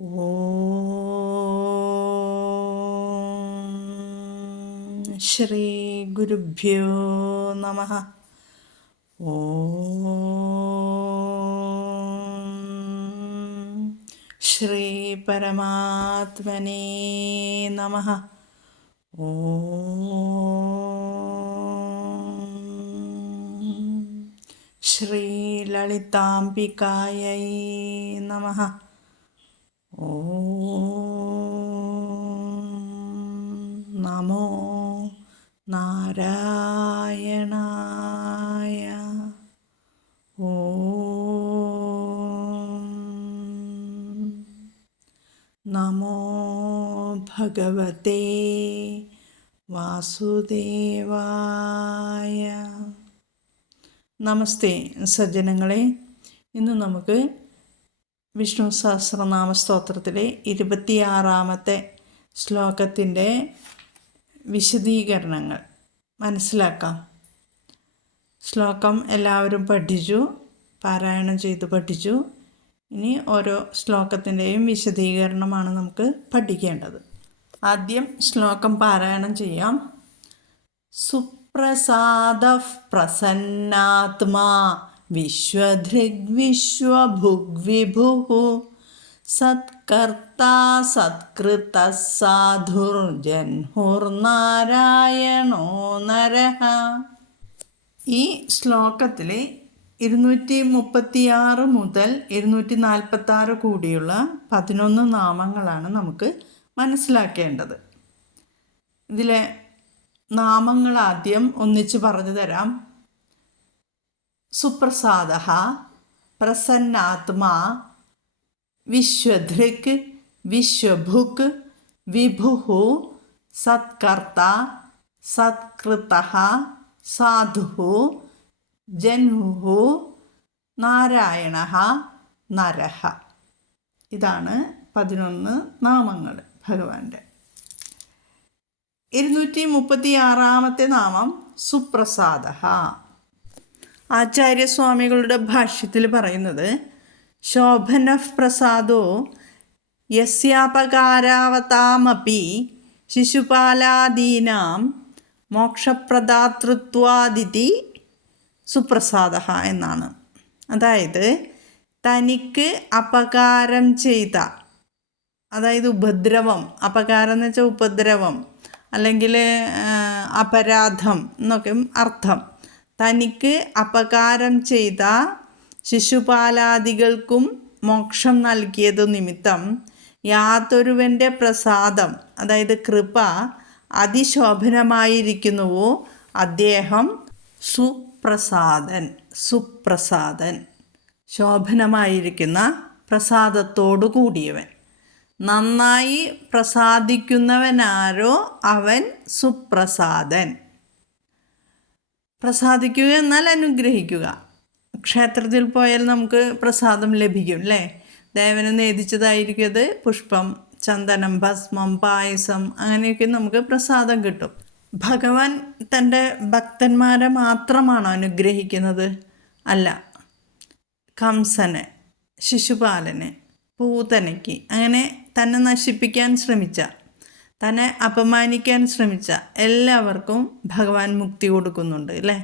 ഓം ശ്രീ ഗുരുഭ്യോ നമഃ. ഓം ശ്രീ പരമാത്മനേ നമഃ. ഓം ശ്രീ ലളിതാംബികായൈ നമഃ. ഓം നമോ നാരായണായ. ഓം നമോ ഭഗവതേ വാസുദേവായ. നമസ്തേ സജ്ജനങ്ങളെ. ഇന്ന് നമുക്ക് വിഷ്ണു സഹസ്രനാമ സ്തോത്രത്തിലെ 26-ാമത്തെ ശ്ലോകത്തിൻ്റെ വിശദീകരണങ്ങൾ മനസ്സിലാക്കാം. ശ്ലോകം എല്ലാവരും പഠിച്ചു, പാരായണം ചെയ്ത് പഠിച്ചു. ഇനി ഓരോ ശ്ലോകത്തിൻ്റെയും വിശദീകരണമാണ് നമുക്ക് പഠിക്കേണ്ടത്. ആദ്യം ശ്ലോകം പാരായണം ചെയ്യാം. സുപ്രസാദഃ പ്രസന്നാത്മാ വിശ്വധൃഗ്വിശ്വഭുഗ്വിഭുഃ സത്കർത്താ സത്കൃതഃ സാധുർജന്മുർനാരായണോ നരഃ. ഈ ശ്ലോകത്തിൽ 236 മുതൽ 246 കൂടിയുള്ള 11 നാമങ്ങളാണ് നമുക്ക് മനസ്സിലാക്കേണ്ടത്. ഇതിലെ നാമങ്ങൾ ആദ്യം ഒന്നിച്ച് പറഞ്ഞു തരാം. സുപ്രസാദഃ, പ്രസന്നാത്മാ, വിശ്വധൃക്, വിശ്വഭുക്, വിഭുഃ, സത്കർത്താ, സത്കൃതഃ, സാധുഃ, ജന്മുഃ, നാരായണഃ, നരഃ. ഇതാണ് 11 നാമങ്ങൾ ഭഗവാന്റെ. 236-ാമത്തെ നാമം സുപ്രസാദഃ. ആചാര്യസ്വാമികളുടെ ഭാഷ്യത്തിൽ പറയുന്നത്, ശോഭനഃ പ്രസാദോ യസ്യാപകാരാവതാമപി ശിശുപാലാദീനാം മോക്ഷപ്രദാതൃത്വാദിതി സുപ്രസാദഃ എന്നാണ്. അതായത് തനിക്ക് അപകാരം ചെയ്ത, അതായത് ഉപദ്രവം, അപകാരം എന്ന് വെച്ചാൽ ഉപദ്രവം അല്ലെങ്കിൽ അപരാധം എന്നൊക്കെ അർത്ഥം. തനിക്ക് അപകാരം ചെയ്ത ശിശുപാലാദികൾക്കും മോക്ഷം നൽകിയതു നിമിത്തം യാതൊരുവൻ്റെ പ്രസാദം, അതായത് കൃപ അതിശോഭനമായിരിക്കുന്നുവോ അദ്ദേഹം സുപ്രസാദൻ. സുപ്രസാദൻ, ശോഭനമായിരിക്കുന്ന പ്രസാദത്തോടു കൂടിയവൻ. നന്നായി പ്രസാദിക്കുന്നവനാരോ അവൻ സുപ്രസാദൻ. പ്രസാദിക്കുക എന്നാൽ അനുഗ്രഹിക്കുക. ക്ഷേത്രത്തിൽ പോയാൽ നമുക്ക് പ്രസാദം ലഭിക്കും അല്ലേ? ദേവന് നേദിച്ചതായിരിക്കും അത്. പുഷ്പം, ചന്ദനം, ഭസ്മം, പായസം, അങ്ങനെയൊക്കെ നമുക്ക് പ്രസാദം കിട്ടും. ഭഗവാൻ തൻ്റെ ഭക്തന്മാരെ മാത്രമാണോ അനുഗ്രഹിക്കുന്നത്? അല്ല. കംസനെ, ശിശുപാലനെ, പൂതനയ്ക്ക്, അങ്ങനെ തന്നെ നശിപ്പിക്കാൻ ശ്രമിച്ച, തന്നെ അപമാനിക്കാൻ ശ്രമിച്ച എല്ലാവർക്കും ഭഗവാൻ മുക്തി കൊടുക്കുന്നുണ്ട് അല്ലേ?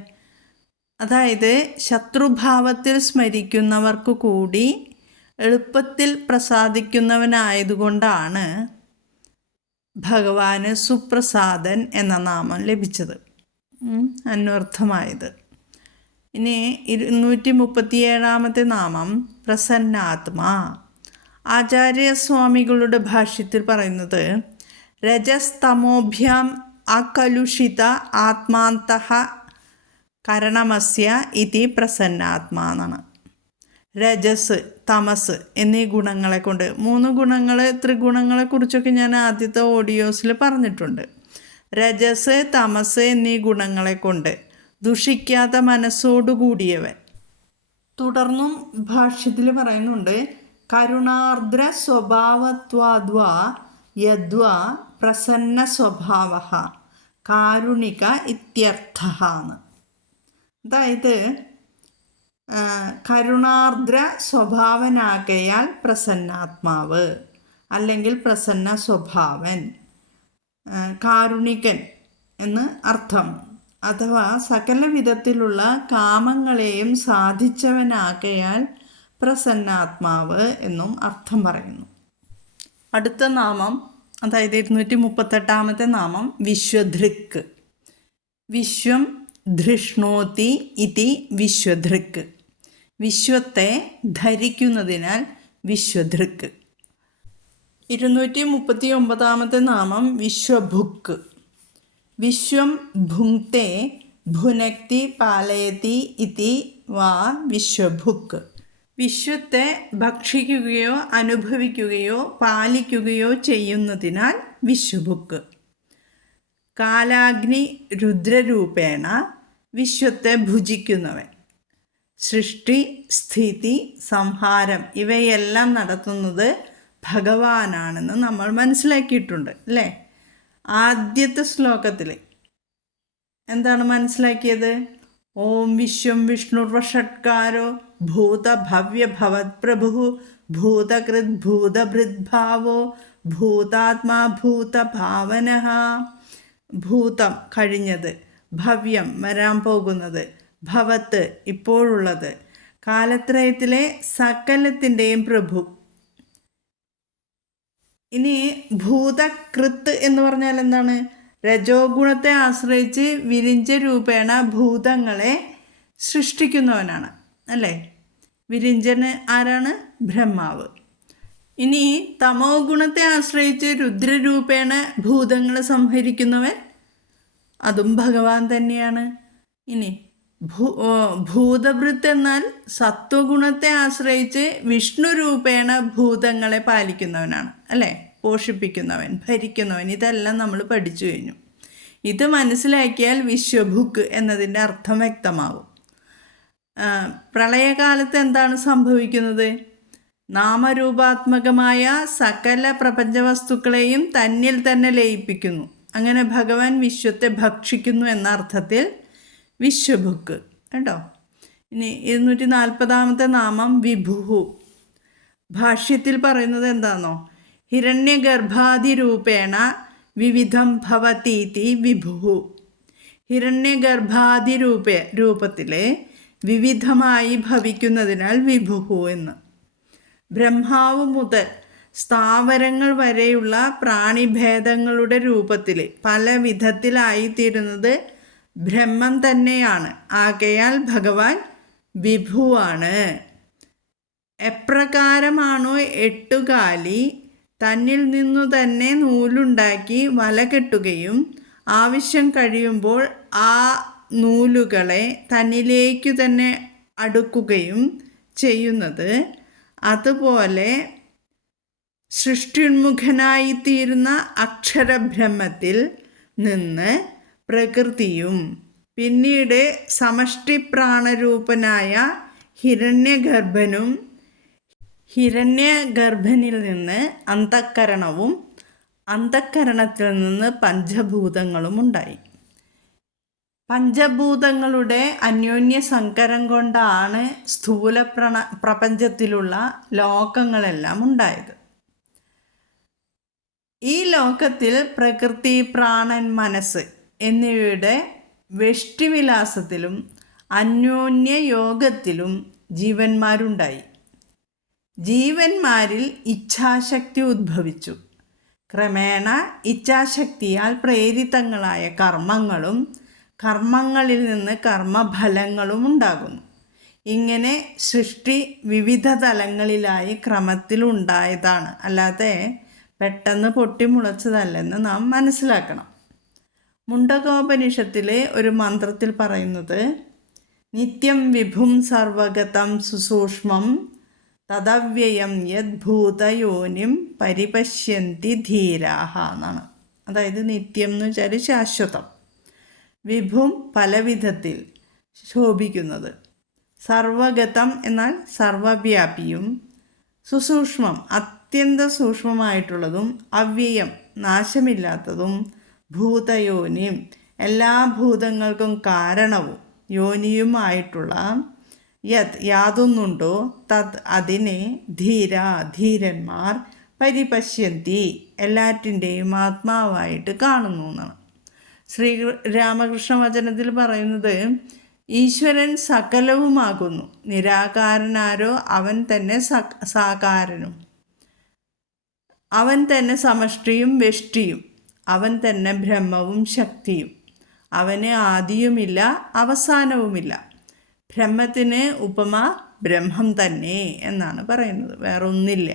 അതായത് ശത്രുഭാവത്തിൽ സ്മരിക്കുന്നവർക്ക് കൂടി എളുപ്പത്തിൽ പ്രസാദിക്കുന്നവനായതുകൊണ്ടാണ് ഭഗവാന് സുപ്രസാദൻ എന്ന നാമം ലഭിച്ചത്, അന്വർത്ഥമായത്. ഇനി 237-ാമത്തെ നാമം പ്രസന്നാത്മാ. ആചാര്യസ്വാമികളുടെ ഭാഷ്യത്തിൽ പറയുന്നത്, രജസ്തമോഭ്യാം അകലുഷിത ആത്മാന്തഃ കരണമസ്യ ഇതി പ്രസന്നാത്മാ എന്നാണ്. രജസ്, തമസ് എന്നീ ഗുണങ്ങളെ കൊണ്ട്, 3 ഗുണങ്ങൾ, ത്രിഗുണങ്ങളെക്കുറിച്ചൊക്കെ ഞാൻ ആദ്യത്തെ ഓഡിയോസിൽ പറഞ്ഞിട്ടുണ്ട്. രജസ്, തമസ് എന്നീ ഗുണങ്ങളെ കൊണ്ട് ദുഷിക്കാത്ത മനസ്സോടുകൂടിയവൻ. തുടർന്നും ഭാഷ്യത്തിൽ പറയുന്നുണ്ട്, കരുണാർദ്ര സ്വഭാവത്വാദ്വാ യദ്വാ പ്രസന്ന സ്വഭാവഃ കാരുണിക ഇത്യർത്ഥഃ എന്ന്. അതായത് കരുണാർദ്ര സ്വഭാവനാകയാൽ പ്രസന്നാത്മാവ്, അല്ലെങ്കിൽ പ്രസന്ന സ്വഭാവൻ, കാരുണികൻ എന്ന് അർത്ഥം. അഥവാ സകല വിധത്തിലുള്ള കാമങ്ങളെയും സാധിച്ചവനാകയാൽ പ്രസന്നാത്മാവ് എന്നും അർത്ഥം പറയുന്നു. അടുത്ത നാമം, അതായത് 238 നാമം വിശ്വധൃക്ക്. വിശ്വം ധൃഷ്ണോതി ഇതി വിശ്വധൃക്ക്. വിശ്വത്തെ ധരിക്കുന്നതിനാൽ വിശ്വധൃക്ക്. 239 നാമം വിശ്വഭുക്ക്. വിശ്വം ഭുങ്ക്തേ ഭുനക്തി പാലയതി ഇതി വാ വിശ്വഭുക്ക്. വിശ്വത്തെ ഭക്ഷിക്കുകയോ അനുഭവിക്കുകയോ പാലിക്കുകയോ ചെയ്യുന്നതിനാൽ വിശ്വഭുക്ക്. കാലാഗ്നി രുദ്രരൂപേണ വിശ്വത്തെ ഭുജിക്കുന്നവൻ. സൃഷ്ടി, സ്ഥിതി, സംഹാരം ഇവയെല്ലാം നടത്തുന്നത് ഭഗവാനാണെന്ന് നമ്മൾ മനസ്സിലാക്കിയിട്ടുണ്ട് അല്ലേ? ആദ്യത്തെ ശ്ലോകത്തിൽ എന്താണ് മനസ്സിലാക്കിയത്? ഓം വിശ്വം വിഷ്ണുർവഷട്കാരോ ഭൂതഭവ്യഭവത് പ്രഭു ഭൂതകൃത് ഭൂതഭൃദ്ഭാവോ ഭൂതാത്മാ ഭൂതഭാവനഃ. ഭൂതം കഴിഞ്ഞത്, ഭവ്യം വരാൻ പോകുന്നത്, ഭവത്ത് ഇപ്പോഴുള്ളത്, കാലത്രയത്തിലെ സകലത്തിൻ്റെയും പ്രഭു. ഇനി ഭൂതകൃത്ത് എന്ന് പറഞ്ഞാൽ എന്താണ്? രജോ ഗുണത്തെ ആശ്രയിച്ച് വിരിഞ്ച രൂപേണ ഭൂതങ്ങളെ സൃഷ്ടിക്കുന്നവനാണ് അല്ലേ? വിരിഞ്ചന് ആരാണ്? ബ്രഹ്മാവ്. ഇനി തമോ ഗുണത്തെ ആശ്രയിച്ച് രുദ്രരൂപേണ ഭൂതങ്ങളെ സംഹരിക്കുന്നവൻ അതും ഭഗവാൻ തന്നെയാണ്. ഇനി ഭൂതഭൃത്ത് എന്നാൽ സത്വഗുണത്തെ ആശ്രയിച്ച് വിഷ്ണു രൂപേണ ഭൂതങ്ങളെ പാലിക്കുന്നവനാണ് അല്ലേ? പോഷിപ്പിക്കുന്നവൻ, ഭരിക്കുന്നവൻ. ഇതെല്ലാം നമ്മൾ പഠിച്ചു കഴിഞ്ഞു. ഇത് മനസ്സിലാക്കിയാൽ വിശ്വഭുക്ക് എന്നതിൻ്റെ അർത്ഥം വ്യക്തമാകും. പ്രളയകാലത്ത് എന്താണ് സംഭവിക്കുന്നത്? നാമരൂപാത്മകമായ സകല പ്രപഞ്ച വസ്തുക്കളെയും തന്നിൽ തന്നെ ലയിപ്പിക്കുന്നു. അങ്ങനെ ഭഗവാൻ വിശ്വത്തെ ഭക്ഷിക്കുന്നു എന്ന അർത്ഥത്തിൽ വിശ്വഭുക്ക് കേട്ടോ. ഇനി 240 നാമം വിഭുഹു. ഭാഷ്യത്തിൽ പറയുന്നത് എന്താണെന്നോ? ഹിരണ്യഗർഭാദിരൂപേണ വിവിധം ഭവതീതി വിഭുഹു. രൂപത്തിലെ വിവിധമായി ഭവിക്കുന്നതിനാൽ വിഭുഹു എന്ന്. ബ്രഹ്മാവ് മുതൽ സ്ഥാവരങ്ങൾ വരെയുള്ള പ്രാണിഭേദങ്ങളുടെ രൂപത്തിൽ പല വിധത്തിലായിത്തീരുന്നത് ബ്രഹ്മം തന്നെയാണ്. ആകയാൽ ഭഗവാൻ വിഭുവാണ്. എപ്രകാരമാണോ എട്ടുകാലി തന്നിൽ നിന്നു തന്നെ നൂലുണ്ടാക്കി വല കെട്ടുകയും ആവശ്യം കഴിയുമ്പോൾ ആ നൂലുകളെ തന്നിലേക്കു തന്നെ അടുക്കുകയും ചെയ്യുന്നത്, അതുപോലെ സൃഷ്ടിയുന്മുഖനായിത്തീരുന്ന അക്ഷരബ്രഹ്മത്തിൽ നിന്ന് പ്രകൃതിയും പിന്നീട് സമഷ്ടി പ്രാണരൂപനായ ഹിരണ്യഗർഭനിൽ നിന്ന് അന്തഃക്കരണവും അന്തഃക്കരണത്തിൽ നിന്ന് പഞ്ചഭൂതങ്ങളും ഉണ്ടായി. പഞ്ചഭൂതങ്ങളുടെ അന്യോന്യ സങ്കരം കൊണ്ടാണ് സ്ഥൂല പ്രപഞ്ചത്തിലുള്ള ലോകങ്ങളെല്ലാം ഉണ്ടായത്. ഈ ലോകത്തിൽ പ്രകൃതി, പ്രാണൻ, മനസ്സ് എന്നിവയുടെ വെഷ്ടിവിലാസത്തിലും അന്യോന്യ യോഗത്തിലും ജീവന്മാരുണ്ടായി. ജീവന്മാരിൽ ഇച്ഛാശക്തി ഉദ്ഭവിച്ചു. ക്രമേണ ഇച്ഛാശക്തിയാൽ പ്രേരിതങ്ങളായ കർമ്മങ്ങളും കർമ്മങ്ങളിൽ നിന്ന് കർമ്മഫലങ്ങളും ഉണ്ടാകുന്നു. ഇങ്ങനെ സൃഷ്ടി വിവിധ തലങ്ങളിലായി ക്രമത്തിലുണ്ടായതാണ്, അല്ലാതെ പെട്ടെന്ന് പൊട്ടിമുളച്ചതല്ലെന്ന് നാം മനസ്സിലാക്കണം. മുണ്ടകോപനിഷത്തിലെ ഒരു മന്ത്രത്തിൽ പറയുന്നത്, നിത്യം വിഭും സർവഗതം സുസൂക്ഷ്മം തദവ്യയം യദ്ഭൂതയോനിം പരിപശ്യന്തി ധീരാഹ എന്നാണ്. അതായത് നിത്യം എന്ന് വെച്ചാൽ ശാശ്വതം, വിഭും പലവിധത്തിൽ ശോഭിക്കുന്നത്, സർവഗതം എന്നാൽ സർവവ്യാപിയും, സുസൂക്ഷ്മം അത്യന്ത സൂക്ഷ്മമായിട്ടുള്ളതും, അവ്യയം നാശമില്ലാത്തതും, ഭൂതയോനിയും എല്ലാ ഭൂതങ്ങൾക്കും കാരണവും യോനിയുമായിട്ടുള്ള യാതൊന്നുണ്ടോ തത് അതിനെ ധീരന്മാർ പരിപശ്യന്തി, എല്ലാറ്റിൻ്റെയും ആത്മാവായിട്ട് കാണുന്നു എന്നാണ്. ശ്രീ രാമകൃഷ്ണ വചനത്തിൽ പറയുന്നത് ഈശ്വരൻ സകലവുമാകുന്നു, നിരാകാരനാരോ അവൻ തന്നെ സാകാരനും, അവൻ തന്നെ സമഷ്ടിയും വെഷ്ടിയും, അവൻ തന്നെ ബ്രഹ്മവും ശക്തിയും, അവന് ആദിയുമില്ല അവസാനവുമില്ല. ബ്രഹ്മത്തിന് ഉപമ ബ്രഹ്മം തന്നെ എന്നാണ് പറയുന്നത്, വേറൊന്നില്ല.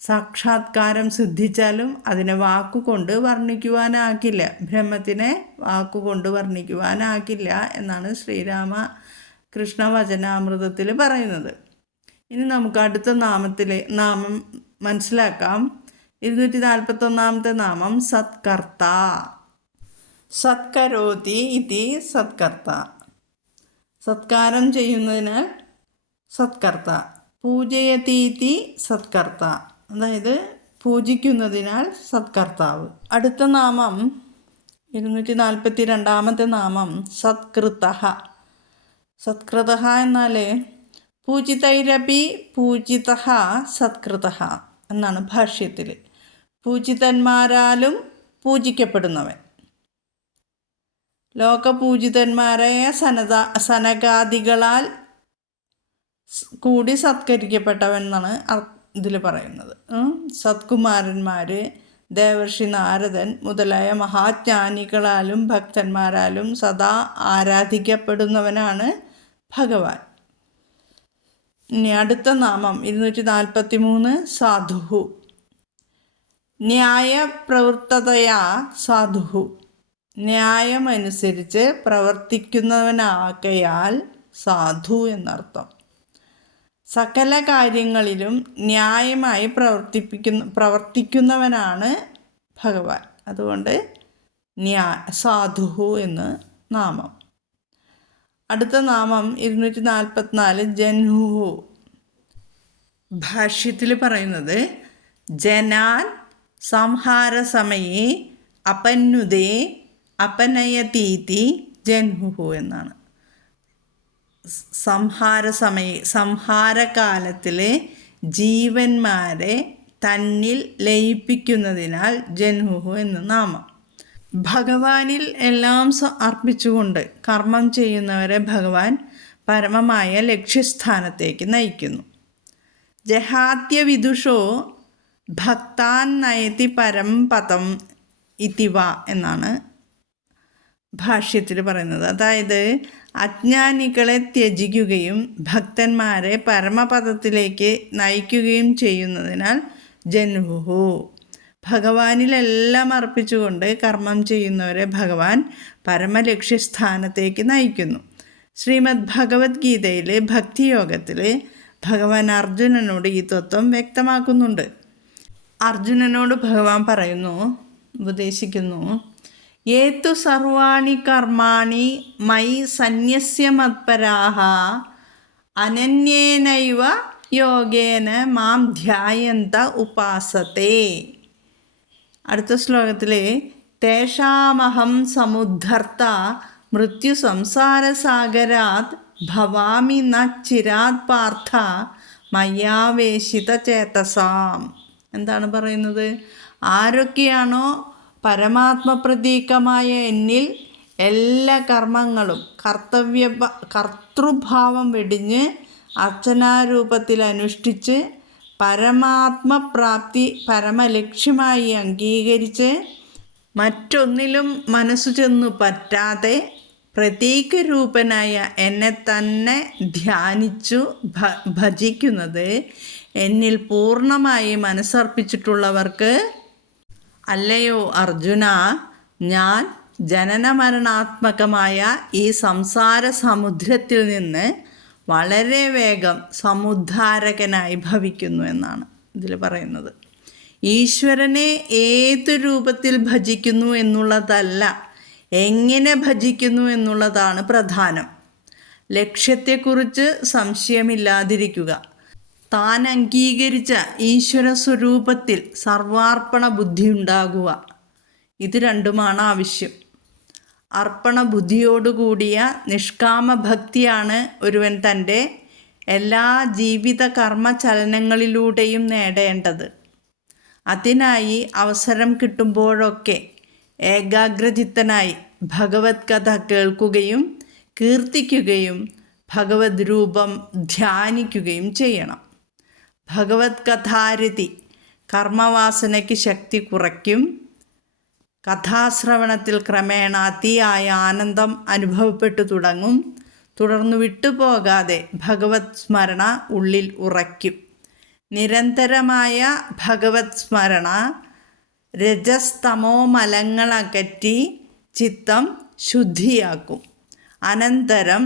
സാക്ഷാത്കാരം സിദ്ധിച്ചാലും അതിനെ വാക്കുകൊണ്ട് വർണ്ണിക്കുവാനാകില്ല, ബ്രഹ്മത്തിനെ വാക്കുകൊണ്ട് വർണ്ണിക്കുവാനാകില്ല എന്നാണ് ശ്രീരാമകൃഷ്ണ വചനാമൃതത്തിൽ പറയുന്നത്. ഇനി നമുക്ക് അടുത്ത നാമം മനസ്സിലാക്കാം. 241 നാമം സത്കർത്ത. സത്കരോതി ഇതി സത്കർത്ത, സത്കാരം ചെയ്യുന്നതിനാൽ സത്കർത്ത. പൂജയതീതി സത്കർത്ത, അതായത് പൂജിക്കുന്നതിനാൽ സത്കർത്താവ്. അടുത്ത നാമം 242 നാമം സത്കൃത. സത്കൃത എന്നാൽ പൂജിതൈരപി പൂജിത സത്കൃത എന്നാണ് ഭാഷ്യത്തിൽ. പൂജിതന്മാരാലും പൂജിക്കപ്പെടുന്നവൻ, ലോകപൂജിതന്മാരായ സനകാദികളാൽ കൂടി സത്കരിക്കപ്പെട്ടവൻ എന്നാണ് ഇതിൽ പറയുന്നത്. സത്കുമാരന്മാർ, ദേവർഷി നാരദൻ മുതലായ മഹാജ്ഞാനികളാലും ഭക്തന്മാരാലും സദാ ആരാധിക്കപ്പെടുന്നവനാണ് ഭഗവാൻ. ഇനി അടുത്ത നാമം 243 സാധുഹു. ന്യായപ്രവൃത്തതയാ സാധുഹു, ന്യായമനുസരിച്ച് പ്രവർത്തിക്കുന്നവനാകയാൽ സാധു എന്നർത്ഥം. സകല കാര്യങ്ങളിലും ന്യായമായി പ്രവർത്തിക്കുന്നവനാണ് ഭഗവാൻ, അതുകൊണ്ട് സാധുഹു എന്ന് നാമം. അടുത്ത നാമം 244 ജൻഹു. ഭാഷ്യത്തിൽ പറയുന്നത് ജനാൻ സംഹാരസമയേ അപന്നുതേ അപനയതീതി ജൻഹു എന്നാണ്. സംഹാരകാലത്തിൽ ജീവന്മാരെ തന്നിൽ ലയിപ്പിക്കുന്നതിനാൽ ജൻഹു എന്ന് നാമം. ഭഗവാനിൽ എല്ലാം അർപ്പിച്ചുകൊണ്ട് കർമ്മം ചെയ്യുന്നവരെ ഭഗവാൻ പരമമായ ലക്ഷ്യസ്ഥാനത്തേക്ക് നയിക്കുന്നു. ജഹാത്യവിദുഷോ ഭക്താൻ നയതി പരം പദം ഇതിവ എന്നാണ് ഭാഷ്യത്തിൽ പറയുന്നത്. അതായത് അജ്ഞാനികളെ ത്യജിക്കുകയും ഭക്തന്മാരെ പരമപദത്തിലേക്ക് നയിക്കുകയും ചെയ്യുന്നതിനാൽ ജൻഹു. ഭഗവാനിലെല്ലാം അർപ്പിച്ചുകൊണ്ട് കർമ്മം ചെയ്യുന്നവരെ ഭഗവാൻ പരമലക്ഷ്യസ്ഥാനത്തേക്ക് നയിക്കുന്നു. ശ്രീമദ് ഭഗവത്ഗീതയിൽ ഭക്തിയോഗത്തിൽ ഭഗവാൻ അർജുനനോട് ഈ തത്വം വ്യക്തമാക്കുന്നുണ്ട്. അർജുനനോട് ഭഗവാൻ ഉപദേശിക്കുന്നു, ഏതു സർവാണി കർമാണി മയി സന്യസ്യ മത്പരാഹ അനന്യേനൈവ യോഗേന മാം ധ്യായന്ത ഉപാസത്തെ. അടുത്ത ശ്ലോകത്തിൽ തേഷാമഹം സമുദ്ധർത്ത മൃത്യു സംസാരസാഗരാത് ഭവാമി ന ചിരാത് പാർത്ഥ മയ്യാവേശിത ചേതസാം. എന്താണ് പറയുന്നത്? ആരൊക്കെയാണോ പരമാത്മപ്രതീകമായ എന്നിൽ എല്ലാ കർമ്മങ്ങളും കർത്തൃഭാവം വെടിഞ്ഞ് അർച്ചനാരൂപത്തിൽ അനുഷ്ഠിച്ച് പരമാത്മപ്രാപ്തി പരമലക്ഷ്യമായി അംഗീകരിച്ച് മറ്റൊന്നിലും മനസ്സു ചെന്നു പറ്റാതെ പ്രതീകരൂപനായ എന്നെ തന്നെ ധ്യാനിച്ചു ഭജിക്കുന്നത് എന്നിൽ പൂർണ്ണമായി മനസ്സർപ്പിച്ചിട്ടുള്ളവർക്ക്, അല്ലയോ അർജുന, ഞാൻ ജനനമരണാത്മകമായ ഈ സംസാര സമുദ്രത്തിൽ നിന്ന് വളരെ വേഗം സമുദ്ധാരകനായി ഭവിക്കുന്നു എന്നാണ് ഇതിൽ പറയുന്നത്. ഈശ്വരനെ ഏതു രൂപത്തിൽ ഭജിക്കുന്നു എന്നുള്ളതല്ല, എങ്ങനെ ഭജിക്കുന്നു എന്നുള്ളതാണ് പ്രധാനം. ലക്ഷ്യത്തെക്കുറിച്ച് സംശയമില്ലാതിരിക്കുക, താൻ അംഗീകരിച്ച ഈശ്വര സ്വരൂപത്തിൽ സർവാർപ്പണ ബുദ്ധി ഉണ്ടാകുക, ഇത് രണ്ടുമാണ് ആവശ്യം. അർപ്പണ ബുദ്ധിയോടുകൂടിയ നിഷ്കാമ ഭക്തിയാണ് ഒരുവൻ തൻ്റെ എല്ലാ ജീവിത കർമ്മ ചലനങ്ങളിലൂടെയും നേടേണ്ടത്. അതിനായി അവസരം കിട്ടുമ്പോഴൊക്കെ ഏകാഗ്രചിത്തനായി ഭഗവത് കഥ കേൾക്കുകയും കീർത്തിക്കുകയും ഭഗവത് രൂപം ധ്യാനിക്കുകയും ചെയ്യണം. ഭഗവത് കഥാരതി കർമ്മവാസനയ്ക്ക് ശക്തി കുറയ്ക്കും. കഥാശ്രവണത്തിൽ ക്രമേണ അതിയായ ആനന്ദം അനുഭവപ്പെട്ടു തുടങ്ങും. തുടർന്ന് വിട്ടുപോകാതെ ഭഗവത് സ്മരണ ഉള്ളിൽ ഉറയ്ക്കും. നിരന്തരമായ ഭഗവത് സ്മരണ രജസ്തമോ മലങ്ങളകറ്റി ചിത്തം ശുദ്ധിയാക്കും. അനന്തരം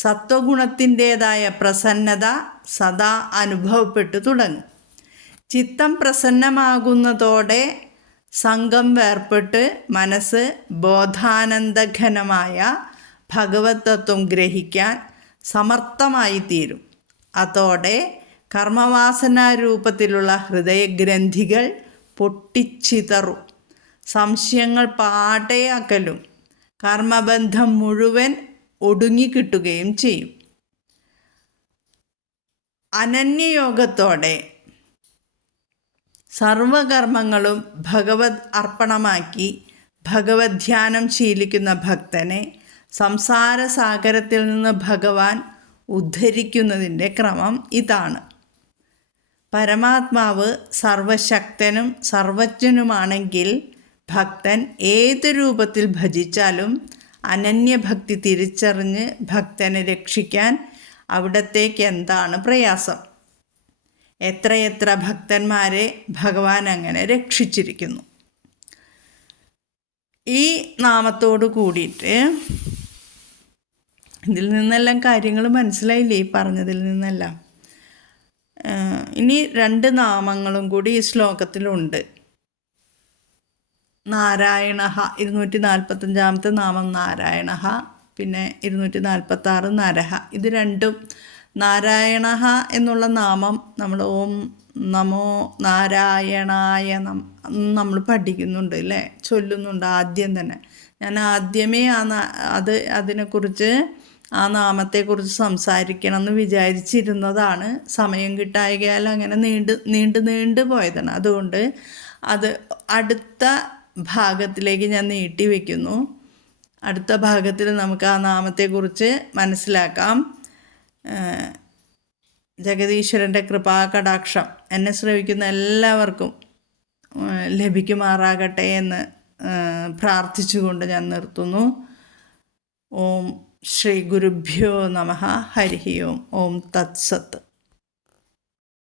സത്വഗുണത്തിൻ്റേതായ പ്രസന്നത സദാ അനുഭവപ്പെട്ടു തുടങ്ങും. ചിത്തം പ്രസന്നമാകുന്നതോടെ സംഘം വേർപെട്ട് മനസ്സ് ബോധാനന്ദഘനമായ ഭഗവത് തത്വം ഗ്രഹിക്കാൻ സമർത്ഥമായി തീരും. അതോടെ കർമ്മവാസനാരൂപത്തിലുള്ള ഹൃദയഗ്രന്ഥികൾ പൊട്ടിച്ചിതറും. സംശയങ്ങൾ പാടെ അകലും. കർമ്മബന്ധം മുഴുവൻ ഒടുങ്ങിക്കിട്ടുകയും ചെയ്യും. അനന്യയോഗത്തോടെ സർവകർമ്മങ്ങളും ഭഗവത് അർപ്പണമാക്കി ഭഗവത് ധ്യാനം ശീലിക്കുന്ന ഭക്തനെ സംസാരസാഗരത്തിൽ നിന്ന് ഭഗവാൻ ഉദ്ധരിക്കുന്നതിൻ്റെ ക്രമം ഇതാണ്. പരമാത്മാവ് സർവശക്തനും സർവജ്ഞനുമാണെങ്കിൽ ഭക്തൻ ഏത് രൂപത്തിൽ ഭജിച്ചാലും അനന്യഭക്തി തിരിച്ചറിഞ്ഞ് ഭക്തനെ രക്ഷിക്കാൻ അവിടത്തേക്ക് എന്താണ് പ്രയാസം? എത്രയെത്ര ഭക്തന്മാരെ ഭഗവാൻ അങ്ങനെ രക്ഷിച്ചിരിക്കുന്നു. ഈ നാമത്തോട് കൂടിയിട്ട് ഇതിൽ നിന്നെല്ലാം കാര്യങ്ങൾ മനസ്സിലായില്ലേ? ഈ പറഞ്ഞതിൽ നിന്നെല്ലാം. ഇനി 2 നാമങ്ങളും കൂടി ഈ ശ്ലോകത്തിലുണ്ട്. നാരായണ 245-ാമത്തെ നാമം നാരായണ, പിന്നെ 246 നരഹ. ഇത് രണ്ടും നാരായണ എന്നുള്ള നാമം നമ്മൾ ഓം നമോ നാരായണായ നമ്മൾ പഠിക്കുന്നുണ്ട് അല്ലേ, ചൊല്ലുന്നുണ്ട് ആദ്യം തന്നെ. ഞാൻ ആദ്യമേ അതിനെക്കുറിച്ച് ആ നാമത്തെക്കുറിച്ച് സംസാരിക്കണം എന്ന് വിചാരിച്ചിരുന്നതാണ്. സമയം കിട്ടായകയാൽ അങ്ങനെ നീണ്ടു പോയതാണ്. അതുകൊണ്ട് അത് അടുത്ത ഭാഗത്തിലേക്ക് ഞാൻ നീട്ടി വയ്ക്കുന്നു. അടുത്ത ഭാഗത്തിൽ നമുക്ക് ആ നാമത്തെക്കുറിച്ച് മനസ്സിലാക്കാം. ജഗദീശ്വരൻ്റെ കൃപാകടാക്ഷം എന്നെ ശ്രവിക്കുന്ന എല്ലാവർക്കും ലഭിക്കുമാറാകട്ടെ എന്ന് പ്രാർത്ഥിച്ചുകൊണ്ട് ഞാൻ നിർത്തുന്നു. ഓം ശ്രീ ഗുരുഭ്യോ നമഃ. ഹരി ഓം. ഓം തത്സത്ത്.